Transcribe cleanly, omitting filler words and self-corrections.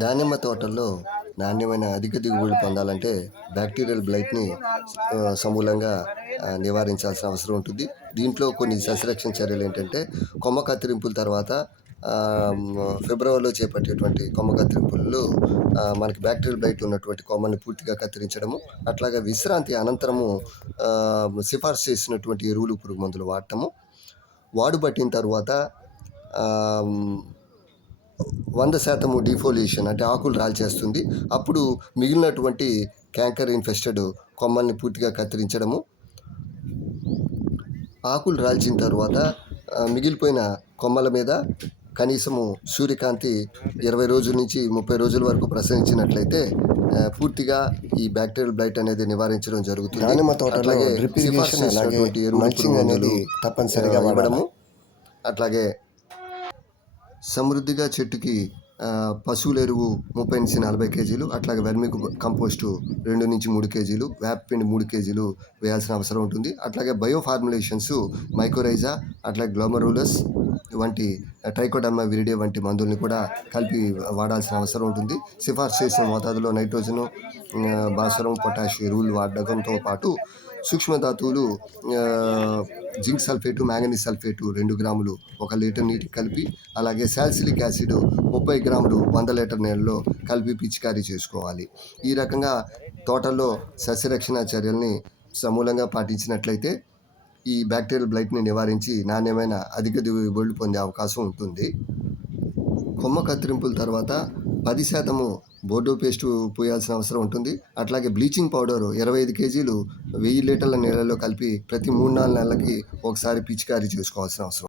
దానిమ్మ తోటల్లో నాణ్యమైన అధిక దిగుబడులు పొందాలంటే బ్యాక్టీరియల్ బ్లైట్ని సమూలంగా నివారించాల్సిన అవసరం ఉంటుంది. దీంట్లో కొన్ని సస్యరక్షణ చర్యలు ఏంటంటే కొమ్మ కత్తిరింపుల తర్వాత ఫిబ్రవరిలో చేపట్టేటువంటి కొమ్మ కత్తిరింపుల్లో మనకి బ్యాక్టీరియల్ బ్లైట్ ఉన్నటువంటి కొమ్మల్ని పూర్తిగా కత్తిరించడము, అట్లాగే విశ్రాంతి అనంతరము సిఫార్సు చేసినటువంటి ఎరువులు పురుగు మందులు వాడటము, వాడుబట్టిన తర్వాత 100% డిఫోలియేషన్ అంటే ఆకులు రాల్చేస్తుంది. అప్పుడు మిగిలినటువంటి క్యాంకర్ ఇన్ఫెస్టెడ్ కొమ్మల్ని పూర్తిగా కత్తిరించడము, ఆకులు రాల్చిన తర్వాత మిగిలిపోయిన కొమ్మల మీద కనీసము సూర్యకాంతి 20 రోజుల నుంచి 30 రోజుల వరకు ప్రసరించినట్లయితే పూర్తిగా ఈ బ్యాక్టీరియల్ బ్లైట్ అనేది నివారించడం జరుగుతుంది. దానిమ్మ తోటలో అట్లాగే డ్రిప్ ఇరిగేషన్ అలాగే ఎరువులు మల్చింగ్ అనేది తప్పనిసరిగా ఇవ్వడము, అట్లాగే సమృద్ధిగా చెట్టుకి పశువుల ఎరువు 30-40 కేజీలు, అట్లాగే వెర్మి కంపోస్టు 2-3 కేజీలు, వేపపిండి 3 కేజీలు వేయాల్సిన అవసరం ఉంటుంది. అట్లాగే బయో ఫార్ములేషన్స్ మైకోరైజా, అట్లాగే గ్లోమరులస్ వంటి ట్రైకోడర్మా విరిడే వంటి మందుల్ని కూడా కలిపి వాడాల్సిన అవసరం ఉంటుంది. సిఫార్సు చేసిన మోతాదులో నైట్రోజను, భాస్వరం, పొటాష్ ఎరువులు వాడడంతో పాటు సూక్ష్మధాతువులు జింక్ సల్ఫేటు, మ్యాంగనీస్ సల్ఫేటు 2 గ్రాములు 1 లీటర్ నీటికి కలిపి, అలాగే సాల్సిలిక్ యాసిడ్ 30 గ్రాములు 100 లీటర్ నీళ్ళలో కలిపి పిచికారీ చేసుకోవాలి. ఈ రకంగా తోటల్లో సస్యరక్షణ చర్యల్ని సమూలంగా పాటించినట్లయితే ఈ బ్యాక్టీరియల్ బ్లైట్ని నివారించి నాణ్యమైన అధిక దిగుబడులు పొందే అవకాశం ఉంటుంది. కొమ్మ కత్తిరింపుల తర్వాత 10% బోర్డో పేస్టు పోయాల్సిన అవసరం ఉంటుంది. అట్లాగే బ్లీచింగ్ పౌడరు 25 కేజీలు 1000 లీటర్ల నీళ్ళలో కలిపి ప్రతి 3-4 నెలలకి ఒకసారి పిచికారీ చేసుకోవాల్సిన అవసరం.